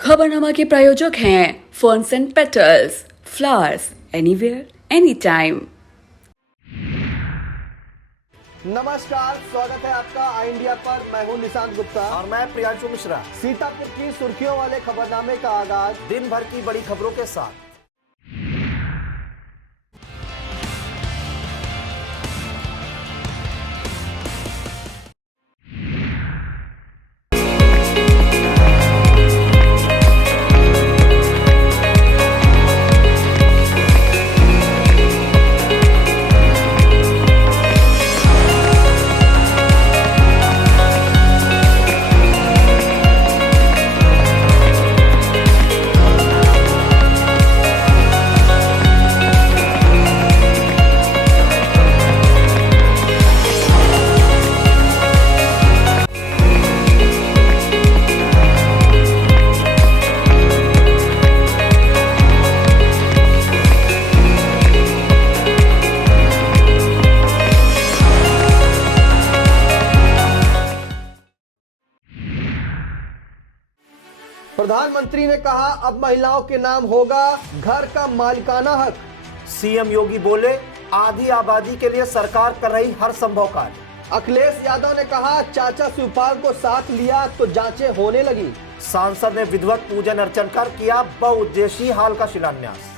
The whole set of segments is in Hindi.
खबरनामा के प्रायोजक हैं ferns and petals, flowers anywhere anytime. नमस्कार, स्वागत है आपका आई इंडिया पर। मैं हूं निशांत गुप्ता और मैं प्रियांशु मिश्रा। सीतापुर की सुर्खियों वाले खबरनामे का आगाज दिन भर की बड़ी खबरों के साथ। प्रधानमंत्री ने कहा, अब महिलाओं के नाम होगा घर का मालिकाना हक। सीएम योगी बोले, आधी आबादी के लिए सरकार कर रही हर संभव कार्य। अखिलेश यादव ने कहा, चाचा शिवपाल को साथ लिया तो जांचें होने लगी। सांसद ने विधिवत पूजन अर्चन कर किया बहुउद्देशीय हाल का शिलान्यास।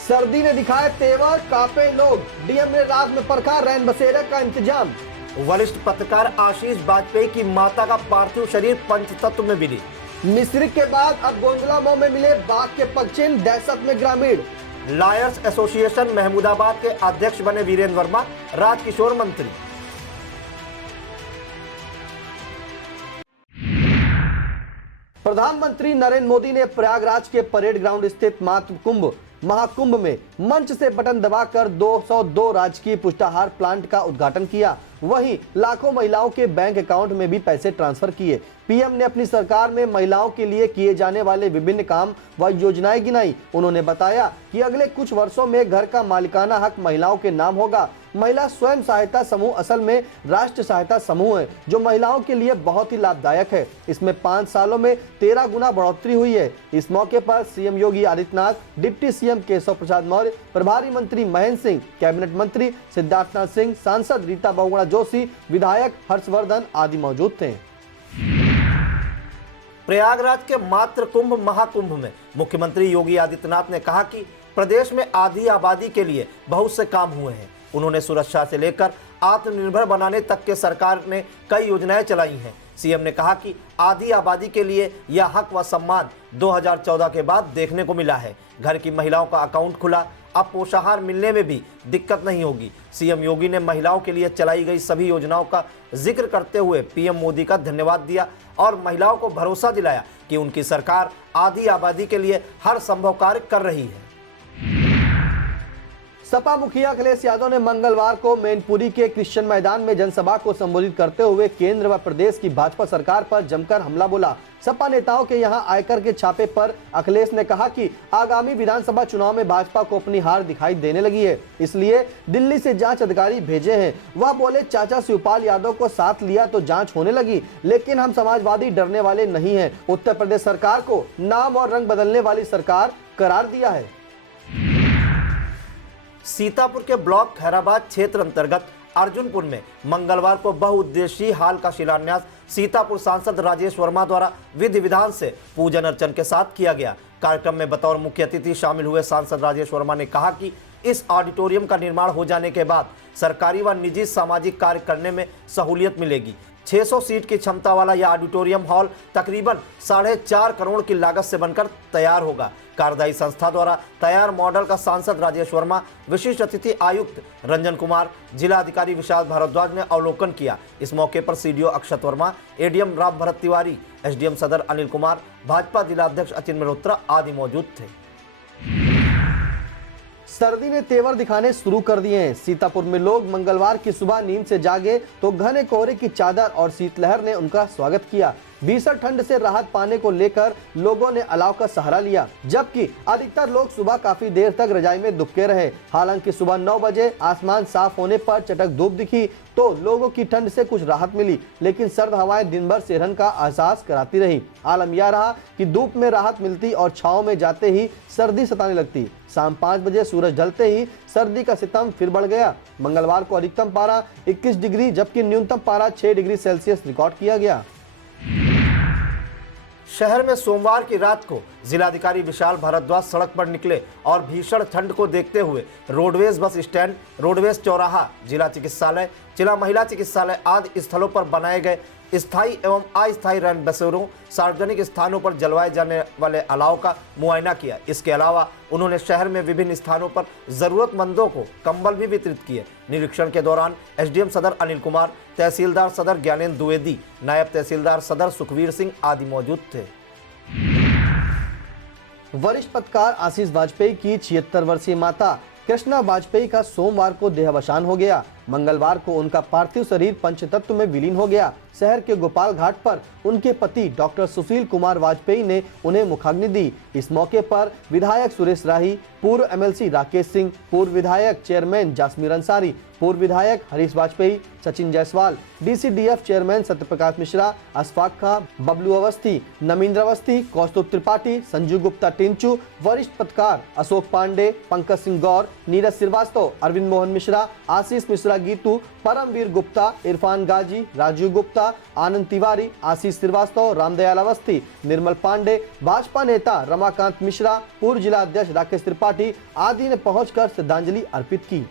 सर्दी ने दिखाए तेवर, कांपे लोग। डीएम ने रात में परखा रैन बसेरे का इंतजाम। वरिष्ठ पत्रकार आशीष वाजपेयी की माता का पार्थिव शरीर पंचतत्व में मिली। मिस्री के बाद अब गोंदला मऊ में मिले बाघ के पगचिन्ह, दहशत में ग्रामीण। लायर्स एसोसिएशन महमूदाबाद के अध्यक्ष बने वीरेंद्र वर्मा, राजकिशोर मंत्री। प्रधानमंत्री नरेंद्र मोदी ने प्रयागराज के परेड ग्राउंड स्थित मातृकुंभ महाकुंभ में मंच से बटन दबाकर 202 राजकीय पुष्टाहार प्लांट का उद्घाटन किया। वहीं लाखों महिलाओं के बैंक अकाउंट में भी पैसे ट्रांसफर किए। पीएम ने अपनी सरकार में महिलाओं के लिए किए जाने वाले विभिन्न काम व योजनाएं गिनाई। उन्होंने बताया कि अगले कुछ वर्षों में घर का मालिकाना हक महिलाओं के नाम होगा। महिला स्वयं सहायता समूह असल में राष्ट्र सहायता समूह है, जो महिलाओं के लिए बहुत ही लाभदायक है। इसमें 5 सालों में 13 गुना बढ़ोतरी हुई है। इस मौके पर CM Yogi Adityanath, deputy CM Keshav Prasad Maurya, प्रभारी मंत्री महेंद्र सिंह, कैबिनेट मंत्री सिद्धार्थनाथ सिंह, सांसद रीता बहुगुणा जोशी, विधायक हर्षवर्धन आदि मौजूद थे। प्रयागराज के मातृ कुंभ महाकुंभ में मुख्यमंत्री योगी आदित्यनाथ ने कहा कि प्रदेश में आधी आबादी के लिए बहुत से काम हुए हैं। उन्होंने सुरक्षा से लेकर आत्मनिर्भर बनाने तक के सरकार ने कई योजनाएं चलाई हैं। सीएम ने कहा कि आधी आबादी के लिए यह हक व सम्मान 2014 के बाद देखने को मिला है। घर की महिलाओं का अकाउंट खुला, अब पोषाहार मिलने में भी दिक्कत नहीं होगी। सीएम योगी ने महिलाओं के लिए चलाई गई सभी योजनाओं का जिक्र करते हुए पीएम मोदी का धन्यवाद दिया और महिलाओं को भरोसा दिलाया कि उनकी सरकार आधी आबादी के लिए हर संभव कार्य कर रही है। सपा मुखिया अखिलेश यादव ने मंगलवार को मैनपुरी के क्रिश्चियन मैदान में जनसभा को संबोधित करते हुए केंद्र व प्रदेश की भाजपा सरकार पर जमकर हमला बोला। सपा नेताओं के यहां आयकर के छापे पर अखिलेश ने कहा कि आगामी विधानसभा चुनाव में भाजपा को अपनी हार दिखाई देने लगी है, इसलिए दिल्ली से जांच अधिकारी भेजे हैं। वह बोले, चाचा शिवपाल यादव को साथ लिया तो जांच होने लगी, लेकिन हम समाजवादी डरने वाले नहीं हैं। उत्तर प्रदेश सरकार को नाम और रंग बदलने वाली सरकार करार दिया है। सीतापुर के ब्लॉक खैराबाद क्षेत्र अंतर्गत अर्जुनपुर में मंगलवार को बहुउद्देशीय हाल का शिलान्यास सीतापुर सांसद राजेश वर्मा द्वारा विधि विधान से पूजन अर्चन के साथ किया गया। कार्यक्रम में बतौर मुख्य अतिथि शामिल हुए सांसद राजेश वर्मा ने कहा कि इस ऑडिटोरियम का निर्माण हो जाने के बाद सरकारी व निजी सामाजिक कार्य करने में सहूलियत मिलेगी। 600 सीट की क्षमता वाला यह ऑडिटोरियम हॉल तकरीबन 4.5 करोड़ की लागत से बनकर तैयार होगा। कार्यदायी संस्था द्वारा तैयार मॉडल का सांसद राजेश वर्मा, विशिष्ट अतिथि आयुक्त रंजन कुमार, जिला अधिकारी विशाल भारद्वाज ने अवलोकन किया। इस मौके पर सीडीओ अक्षत वर्मा, एडीएम राम भरत तिवारी, एसडीएम सदर अनिल कुमार, भाजपा जिलाध्यक्ष अचिन मल्होत्रा आदि मौजूद थे। सर्दी ने तेवर दिखाने शुरू कर दिए हैं। सीतापुर में लोग मंगलवार की सुबह नींद से जागे तो घने कोहरे की चादर और शीतलहर ने उनका स्वागत किया। भीषण ठंड से राहत पाने को लेकर लोगों ने अलाव का सहारा लिया, जबकि अधिकतर लोग सुबह काफी देर तक रजाई में दुबके रहे। हालांकि सुबह 9 बजे आसमान साफ होने पर चटक धूप दिखी तो लोगों की ठंड से कुछ राहत मिली, लेकिन सर्द हवाएं दिन भर सिरहन का एहसास कराती रही। आलम यह रहा कि धूप में राहत मिलती और छांव में जाते ही सर्दी सताने लगती। शाम 5 बजे सूरज ढलते ही सर्दी का सितम फिर बढ़ गया। मंगलवार को अधिकतम पारा 21 डिग्री जबकि न्यूनतम पारा 6 डिग्री सेल्सियस रिकॉर्ड किया गया। शहर में सोमवार की रात को जिलाधिकारी विशाल भारद्वाज सड़क पर निकले और भीषण ठंड को देखते हुए रोडवेज बस स्टैंड, रोडवेज चौराहा, जिला चिकित्सालय, जिला महिला चिकित्सालय आदि स्थलों पर बनाए गए स्थायी एवं अस्थायी रैन बसेरों, सार्वजनिक स्थानों पर जलवाए जाने वाले अलाव का मुआयना किया। इसके अलावा उन्होंने शहर में विभिन्न स्थानों पर जरूरतमंदों को कंबल भी वितरित किए। निरीक्षण के दौरान एसडीएम सदर अनिल कुमार, तहसीलदार सदर ज्ञानेंद्र द्विवेदी, नायब तहसीलदार सदर सुखवीर सिंह आदि मौजूद थे। वरिष्ठ पत्रकार आशीष वाजपेयी की 76 वर्षीय माता कृष्णा वाजपेयी का सोमवार को देहावसान हो गया। मंगलवार को उनका पार्थिव शरीर पंचतत्व में विलीन हो गया। शहर के गोपाल घाट पर उनके पति डॉक्टर सुशील कुमार वाजपेयी ने उन्हें मुखाग्नि दी। इस मौके पर विधायक सुरेश राही, पूर्व एमएलसी राकेश सिंह, पूर्व विधायक चेयरमैन जासमीर अंसारी, पूर्व विधायक हरीश वाजपेयी, सचिन जायसवाल, डीसीडीएफ चेयरमैन सत्यप्रकाश मिश्रा, अशफाक खान, बबलू अवस्थी, नमींद्र अवस्थी, कौस्तुभ त्रिपाठी, संजू गुप्ता टिंचू, वरिष्ठ पत्रकार अशोक पांडे, पंकज सिंह गौर, नीरज श्रीवास्तव, अरविंद मोहन मिश्रा, आशीष मिश्रा गीतू, परमवीर गुप्ता, इरफान गाजी, राजू गुप्ता, आनंद तिवारी, आशीष श्रीवास्तव, रामदयाल अवस्थी, निर्मल पांडे, भाजपा नेता रमाकांत मिश्रा, पूर्व जिला अध्यक्ष राकेश त्रिपाठी आदि ने पहुंचकर श्रद्धांजलि अर्पित की।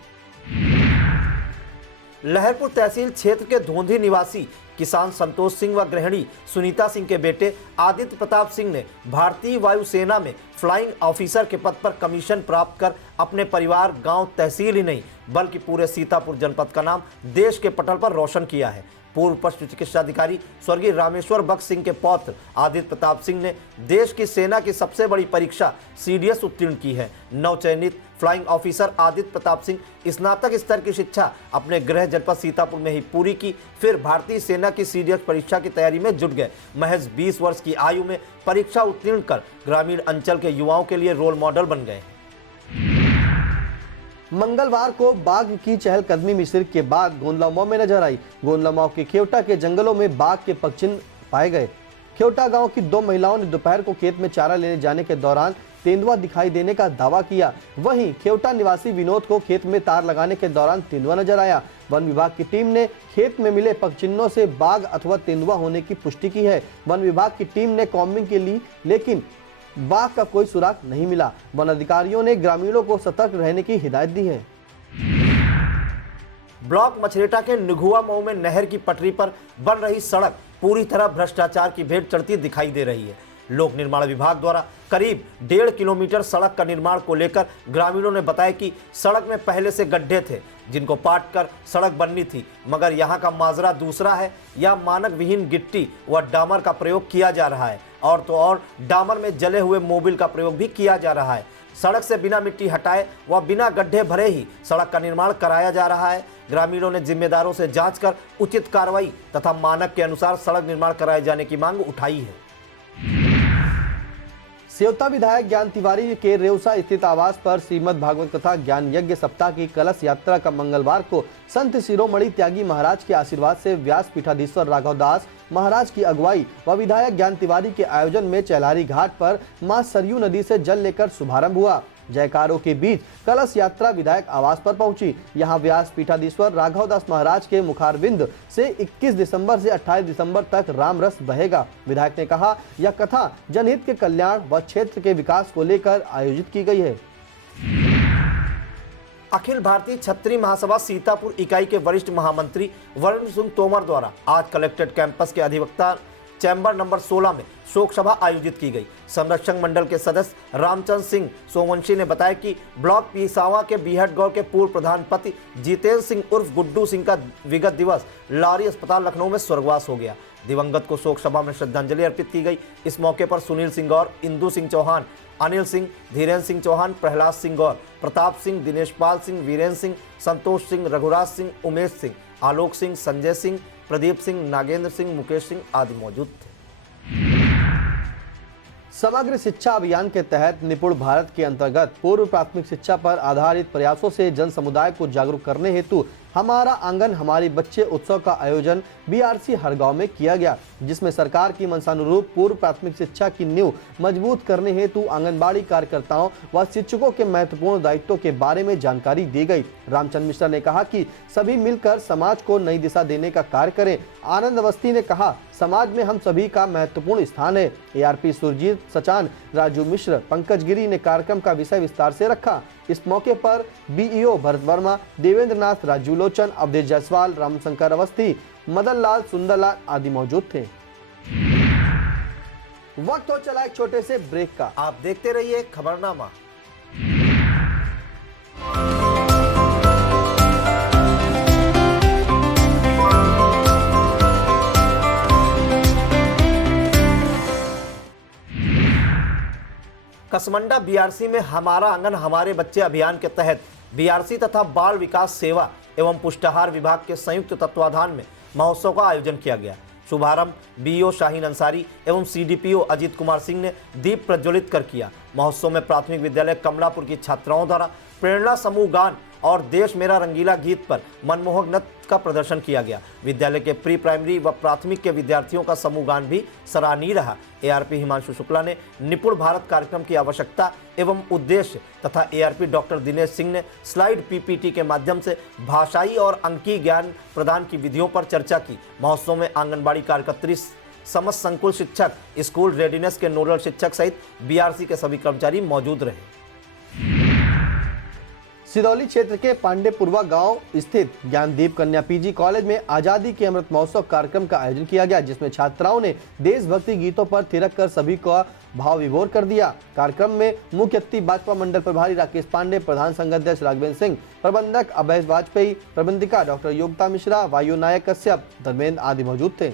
लहरपुर तहसील क्षेत्र के धोंधी निवासी किसान संतोष सिंह व गृहिणी सुनीता सिंह के बेटे आदित्य प्रताप सिंह ने भारतीय वायुसेना में फ्लाइंग ऑफिसर के पद पर कमीशन प्राप्त कर अपने परिवार, गांव, तहसील ही नहीं बल्कि पूरे सीतापुर जनपद का नाम देश के पटल पर रोशन किया है। पूर्व पशु चिकित्सा अधिकारी स्वर्गीय रामेश्वर बख्श सिंह के पौत्र आदित्य प्रताप सिंह ने देश की सेना की सबसे बड़ी परीक्षा सीडीएस उत्तीर्ण की है। नवचयनित फ्लाइंग ऑफिसर आदित्य प्रताप सिंह स्नातक स्तर की शिक्षा अपने गृह जनपद सीतापुर में ही पूरी की, फिर भारतीय सेना की सीडीएस परीक्षा की तैयारी में जुट गए। महज 20 वर्ष की आयु में परीक्षा उत्तीर्ण कर ग्रामीण अंचल के युवाओं के लिए रोल मॉडल बन गए। मंगलवार को बाघ की चहलकदमी मिस्र के बाद गोंदला में नजर आई। गोंदला के खेवटा के जंगलों में बाघ के पगचिन्ह पाए गए। खेवटा गांव की 2 महिलाओं ने दोपहर को खेत में चारा लेने जाने के दौरान तेंदुआ दिखाई देने का दावा किया। वहीं खेवटा निवासी विनोद को खेत में तार लगाने के दौरान तेंदुआ नजर आया। वन विभाग की टीम ने खेत में मिले पगचिन्हों से बाघ अथवा तेंदुआ होने की पुष्टि की है। वन विभाग की टीम ने कॉम्बिंग के लिए लेकिन बाघ का कोई सुराग नहीं मिला। वन अधिकारियों ने ग्रामीणों को सतर्क रहने की हिदायत दी है। ब्लॉक मछरेटा के निघुआ मऊ में नहर की पटरी पर बन रही सड़क पूरी तरह भ्रष्टाचार की भेंट चढ़ती दिखाई दे रही है। लोक निर्माण विभाग द्वारा करीब 1.5 किलोमीटर सड़क का निर्माण को लेकर ग्रामीणों ने बताया कि सड़क में पहले से गड्ढे थे जिनको पाट कर सड़क बननी थी, मगर यहाँ का माजरा दूसरा है। या मानक विहीन गिट्टी व डामर का प्रयोग किया जा रहा है और तो और डामर में जले हुए मोबिल का प्रयोग भी किया जा रहा है। सड़क से बिना मिट्टी हटाए व बिना गड्ढे भरे ही सड़क का निर्माण कराया जा रहा है। ग्रामीणों ने जिम्मेदारों से जांच कर उचित कार्रवाई तथा मानक के अनुसार सड़क निर्माण कराए जाने की मांग उठाई है। सेवता विधायक ज्ञान तिवारी के रेवसा स्थित आवास पर श्रीमद् भागवत कथा ज्ञान यज्ञ सप्ताह की कलश यात्रा का मंगलवार को संत शिरोमणि त्यागी महाराज के आशीर्वाद से व्यास पीठाधीश्वर राघव दास महाराज की अगुवाई व विधायक ज्ञान तिवारी के आयोजन में चैलारी घाट पर मां सरयू नदी से जल लेकर शुभारंभ हुआ। जयकारों के बीच कलश यात्रा विधायक आवास पर पहुंची। यहां व्यास पीठाधीश्वर राघव दास महाराज के मुखारविंद से 21 दिसंबर से 28 दिसंबर तक राम रस बहेगा। विधायक ने कहा, यह कथा जनहित के कल्याण व क्षेत्र के विकास को लेकर आयोजित की गई है। अखिल भारतीय क्षत्रिय महासभा सीतापुर इकाई के वरिष्ठ महामंत्री वरुण सिंह तोमर द्वारा आज कलेक्ट्रेट कैंपस के अधिवक्ता चैम्बर नंबर 16 में शोक सभा आयोजित की गई। संरक्षक मंडल के सदस्य रामचंद्र सिंह सोमवंशी ने बताया कि ब्लॉक पिसावा के बीहट गांव के पूर्व प्रधान पति जितेंद्र सिंह उर्फ गुड्डू सिंह का विगत दिवस लारी अस्पताल लखनऊ में स्वर्गवास हो गया। दिवंगत को शोक सभा में श्रद्धांजलि अर्पित की गई। इस मौके पर सुनील सिंह गौर, इंदू सिंह चौहान, अनिल सिंह, धीरेन्द्र सिंह चौहान, प्रहलाद सिंह गौर, प्रताप सिंह, दिनेश पाल सिंह, वीरेंद्र सिंह, संतोष सिंह, रघुराज सिंह, उमेश सिंह, आलोक सिंह, संजय सिंह, प्रदीप सिंह, नागेंद्र सिंह, मुकेश सिंह आदि मौजूद थे। समग्र शिक्षा अभियान के तहत निपुण भारत के अंतर्गत पूर्व प्राथमिक शिक्षा पर आधारित प्रयासों से जन समुदाय को जागरूक करने हेतु हमारा आंगन हमारे बच्चे उत्सव का आयोजन बीआरसी हरगांव में किया गया, जिसमें सरकार की मंशानुरूप पूर्व प्राथमिक शिक्षा की नींव मजबूत करने हेतु आंगनबाड़ी कार्यकर्ताओं व शिक्षकों के महत्वपूर्ण दायित्वों के बारे में जानकारी दी गई। रामचंद्र मिश्रा ने कहा कि सभी मिलकर समाज को नई दिशा देने का कार्य करें। आनंद अवस्थी ने कहा, समाज में हम सभी का महत्वपूर्ण स्थान है। एआरपी सुरजीत सचान, राजू मिश्र, पंकज गिरी ने कार्यक्रम का विषय विस्तार से रखा। इस मौके पर बीईओ भरत वर्मा, देवेंद्र नाथ, राजू लोचन, अवधेश जायसवाल, रामशंकर अवस्थी, मदन लाल, सुंदरलाल आदि मौजूद थे। वक्त हो चला एक छोटे से ब्रेक का। आप देखते रहिए खबरनामा। कसमंडा बीआरसी में हमारा आंगन हमारे बच्चे अभियान के तहत बीआरसी तथा बाल विकास सेवा एवं पुष्टाहार विभाग के संयुक्त तत्वाधान में महोत्सव का आयोजन किया गया। शुभारंभ बीईओ शाहीन अंसारी एवं सीडीपीओ अजीत कुमार सिंह ने दीप प्रज्वलित कर किया। महोत्सव में प्राथमिक विद्यालय कमलापुर की छात्राओं द्वारा प्रेरणा समूह गान और देश मेरा रंगीला गीत पर मनमोहक नृत्य का प्रदर्शन किया गया। विद्यालय के प्री प्राइमरी व प्राथमिक के विद्यार्थियों का समूह गान भी सराहनीय रहा। एआरपी हिमांशु शुक्ला ने निपुण भारत कार्यक्रम की आवश्यकता एवं उद्देश्य तथा एआरपी डॉक्टर दिनेश सिंह ने स्लाइड पीपीटी के माध्यम से भाषाई और अंकीय ज्ञान प्रदान की विधियों पर चर्चा की। महोत्सव में आंगनबाड़ी कार्यकर्त्री, समस्त संकुल शिक्षक, स्कूल रेडीनेस के नोडल शिक्षक सहित बीआरसी के सभी कर्मचारी मौजूद रहे। सिरौली क्षेत्र के पांडेपुरवा गांव स्थित ज्ञानदीप कन्या पीजी कॉलेज में आजादी के अमृत महोत्सव कार्यक्रम का आयोजन किया गया, जिसमें छात्राओं ने देशभक्ति गीतों पर थिरक कर सभी को भाव विभोर कर दिया। कार्यक्रम में मुख्य अतिथि भाजपा मंडल प्रभारी राकेश पांडे, प्रधान संघाध्यक्ष राघवेंद्र सिंह, प्रबंधक अभय वाजपेयी, प्रबंधिका डॉक्टर योगिता मिश्रा, वायु नायक कश्यप, धर्मेंद्र आदि मौजूद थे।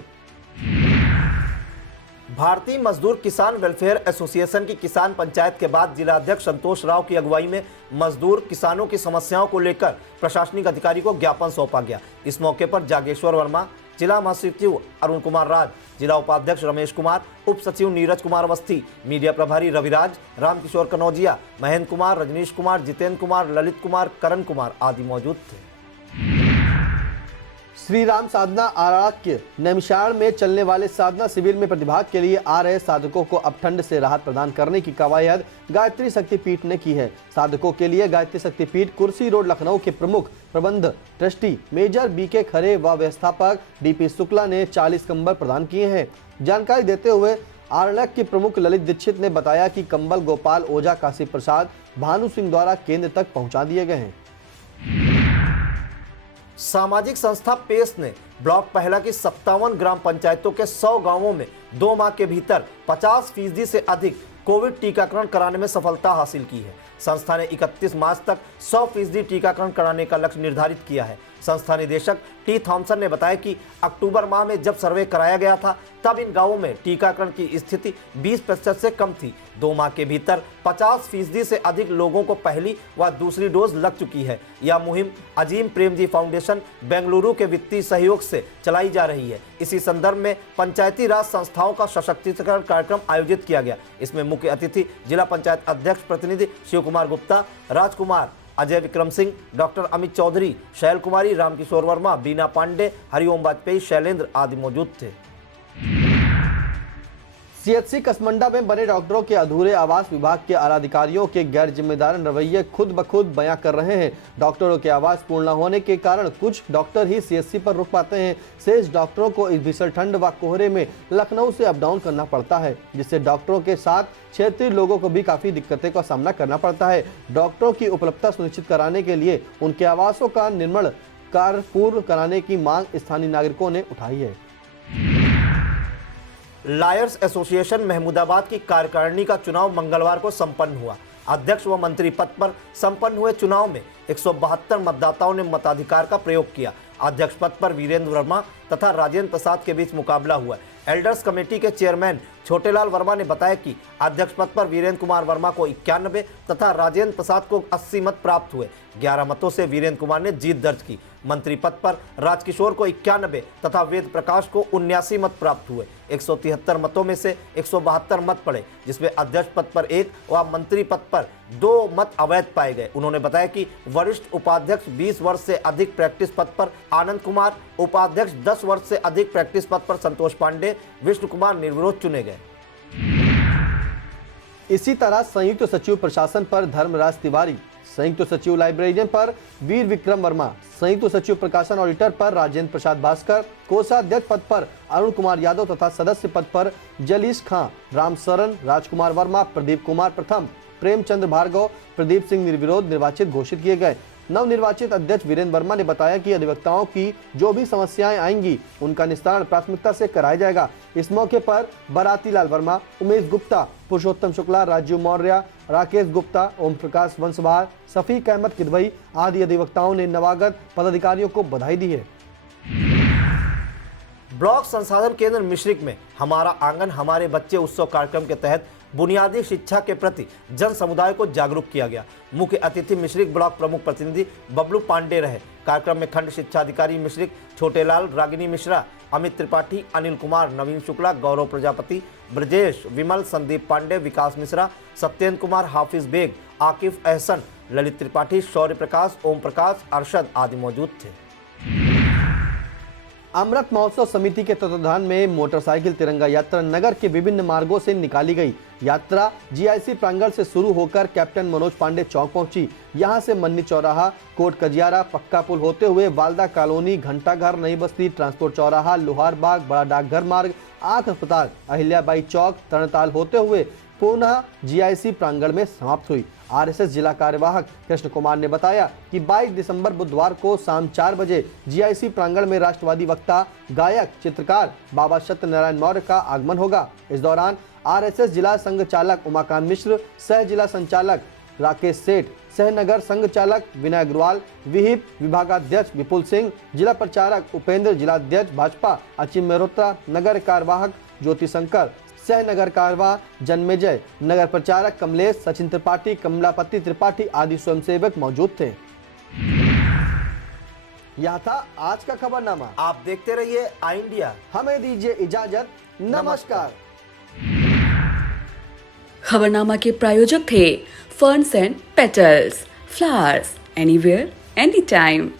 भारतीय मजदूर किसान वेलफेयर एसोसिएशन की किसान पंचायत के बाद जिलाध्यक्ष संतोष राव की अगुवाई में मजदूर किसानों की समस्याओं को लेकर प्रशासनिक अधिकारी को ज्ञापन सौंपा गया। इस मौके पर जागेश्वर वर्मा, जिला महासचिव अरुण कुमार राज, जिला उपाध्यक्ष रमेश कुमार, उप सचिव नीरज कुमार अवस्थी, मीडिया प्रभारी रविराज, रामकिशोर कनौजिया, महेंद्र कुमार, रजनीश कुमार, जितेंद्र कुमार, ललित कुमार, करण कुमार आदि मौजूद थे। श्री राम साधना आराध्य नैमिषारण्य में चलने वाले साधना शिविर में प्रतिभाग के लिए आ रहे साधकों को अब ठंड से राहत प्रदान करने की कवायद गायत्री शक्तिपीठ ने की है। साधकों के लिए गायत्री शक्तिपीठ कुर्सी रोड लखनऊ के प्रमुख प्रबंध ट्रस्टी मेजर बीके खरे व व्यवस्थापक डीपी शुक्ला ने 40 कंबल प्रदान किए हैं। जानकारी देते हुए आरएलएक के प्रमुख ललित दीक्षित ने बताया कि कंबल गोपाल ओझा, काशी प्रसाद, भानु सिंह द्वारा केंद्र तक पहुंचा दिए गए हैं। सामाजिक संस्था पेस ने ब्लॉक पहला की 57 ग्राम पंचायतों के 100 गांवों में 2 माह के भीतर 50% से अधिक कोविड टीकाकरण कराने में सफलता हासिल की है। संस्था ने 31 मार्च तक 100% टीकाकरण कराने का लक्ष्य निर्धारित किया है। संस्था निदेशक टी थॉमसन ने बताया कि अक्टूबर माह में जब सर्वे कराया गया था तब इन गांवों में टीकाकरण की स्थिति 20% से कम थी। 2 माह के भीतर 50% से अधिक लोगों को पहली व दूसरी डोज लग चुकी है। यह मुहिम अजीम प्रेमजी फाउंडेशन बेंगलुरु के वित्तीय सहयोग से चलाई जा रही है। इसी संदर्भ में पंचायती राज संस्थाओं का सशक्तिकरण कार्यक्रम आयोजित किया गया। इसमें मुख्य अतिथि जिला पंचायत अध्यक्ष प्रतिनिधि शिव कुमार गुप्ता, राजकुमार, अजय विक्रम सिंह, डॉक्टर अमित चौधरी, शैल कुमारी, रामकिशोर वर्मा, बीना पांडे, हरिओम वाजपेयी, शैलेंद्र आदि मौजूद थे। सीएचसी कसमंडा में बने डॉक्टरों के अधूरे आवास विभाग के आला अधिकारियों के गैर जिम्मेदार रवैये खुद ब खुद बयां कर रहे हैं। डॉक्टरों के आवास पूर्ण न होने के कारण कुछ डॉक्टर ही सीएचसी पर रुक पाते हैं। शेष डॉक्टरों को इस भीषण ठंड व कोहरे में लखनऊ से अप डाउन करना पड़ता है, जिससे डॉक्टरों के साथ क्षेत्रीय लोगों को भी काफी दिक्कतें का सामना करना पड़ता है। डॉक्टरों की उपलब्धता सुनिश्चित कराने के लिए उनके आवासों का निर्माण कार्य पूर्ण कराने की मांग स्थानीय नागरिकों ने उठाई है। लायर्स एसोसिएशन महमूदाबाद की कार्यकारिणी का चुनाव मंगलवार को संपन्न हुआ। अध्यक्ष व मंत्री पद पर संपन्न हुए चुनाव में 172 मतदाताओं ने मताधिकार का प्रयोग किया। अध्यक्ष पद पर वीरेंद्र वर्मा तथा राजेंद्र प्रसाद के बीच मुकाबला हुआ। एल्डर्स कमेटी के चेयरमैन छोटेलाल वर्मा ने बताया कि अध्यक्ष पद पर वीरेंद्र कुमार वर्मा को 91 तथा राजेंद्र प्रसाद को 80 मत प्राप्त हुए। 11 मतों से वीरेंद्र कुमार ने जीत दर्ज की। मंत्री पद पर राजकिशोर को 91 तथा वेद प्रकाश को 79 मत प्राप्त हुए। 173 मतों में से 172 मत पड़े, जिसमें अध्यक्ष पद पर 1 व मंत्री पद पर 2 मत अवैध पाए गए। उन्होंने बताया कि वरिष्ठ उपाध्यक्ष 20 वर्ष से अधिक प्रैक्टिस पद पर आनंद कुमार, उपाध्यक्ष 10 वर्ष से अधिक प्रैक्टिस पद पर संतोष पांडे, विष्णु कुमार निर्विरोध चुने गए। इसी तरह संयुक्त सचिव प्रशासन पर धर्मराज तिवारी, संयुक्त सचिव लाइब्रेरियन पर वीर विक्रम वर्मा, संयुक्त सचिव प्रकाशन ऑडिटर पर राजेंद्र प्रसाद भास्कर, कोषाध्यक्ष पद पर अरुण कुमार यादव तथा सदस्य पद पर जलीश खां, राम सरन, राजकुमार वर्मा, प्रदीप कुमार प्रथम, प्रेमचंद्र भार्गव, प्रदीप सिंह निर्विरोध निर्वाचित घोषित किए गए। नवनिर्वाचित अध्यक्ष वीरेंद्र वर्मा ने बताया कि अधिवक्ताओं की जो भी समस्याएं आएंगी उनका निस्तारण प्राथमिकता से कराया जाएगा। इस मौके पर बाराती लाल वर्मा, उमेश गुप्ता, पुरुषोत्तम शुक्ला, राजीव मौर्य, राकेश गुप्ता, ओम प्रकाश वंशवार, सफीक अहमद किदवई आदि अधिवक्ताओं ने नवागत पदाधिकारियों को बधाई दी है। ब्लॉक संसाधन केंद्र मिश्रिक में हमारा आंगन हमारे बच्चे उत्सव कार्यक्रम के तहत बुनियादी शिक्षा के प्रति जन समुदाय को जागरूक किया गया। मुख्य अतिथि मिश्रिक ब्लॉक प्रमुख प्रतिनिधि बबलू पांडे रहे। कार्यक्रम में खंड शिक्षा अधिकारी मिश्रिक छोटेलाल, रागिनी मिश्रा, अमित त्रिपाठी, अनिल कुमार, नवीन शुक्ला, गौरव प्रजापति, ब्रजेश, विमल, संदीप पांडे, विकास मिश्रा, सत्येंद्र कुमार, हाफिज बेग, आकिफ अहसन, ललित त्रिपाठी, शौर्य प्रकाश, ओम प्रकाश, अरशद आदि मौजूद थे। अमृत महोत्सव समिति के तत्वाधान में मोटरसाइकिल तिरंगा यात्रा नगर के विभिन्न मार्गों से निकाली गई। यात्रा जीआईसी प्रांगण से शुरू होकर कैप्टन मनोज पांडे चौक पहुंची। यहां से मन्नी चौराहा, कोट कजियारा, पक्का पुल होते हुए वालदा कॉलोनी, घंटाघर, नई बस्ती, ट्रांसपोर्ट चौराहा, लोहार बाग, बड़ा डाकघर मार्ग, आंख अस्पताल, अहिल्याबाई चौक, तरणताल होते हुए पुनः जीआईसी प्रांगण में समाप्त हुई। आरएसएस जिला कार्यवाहक कृष्ण कुमार ने बताया कि 22 दिसंबर बुधवार को शाम 4 बजे जीआईसी प्रांगण में राष्ट्रवादी वक्ता, गायक, चित्रकार बाबा सत्यनारायण मौर्य का आगमन होगा। इस दौरान आरएसएस जिला संघ चालक उमाकांत मिश्र, सह जिला संचालक राकेश सेठ, सह नगर संघ चालक विनय अग्रवाल, विहिप विभागाध्यक्ष विपुल सिंह, जिला प्रचारक उपेंद्र, जिलाध्यक्ष भाजपा अचिम मेहरोत्रा, नगर कार्यवाहक ज्योति शंकर, सह नगर कारवा जन्मेजय, नगर प्रचारक कमलेश, सचिन त्रिपाठी, कमलापति त्रिपाठी आदि स्वयंसेवक मौजूद थे। यह था आज का खबरनामा। आप देखते रहिए आई इंडिया। हमें दीजिए इजाजत। नमस्कार। खबरनामा के प्रायोजक थे ferns and petals, flowers anywhere any time.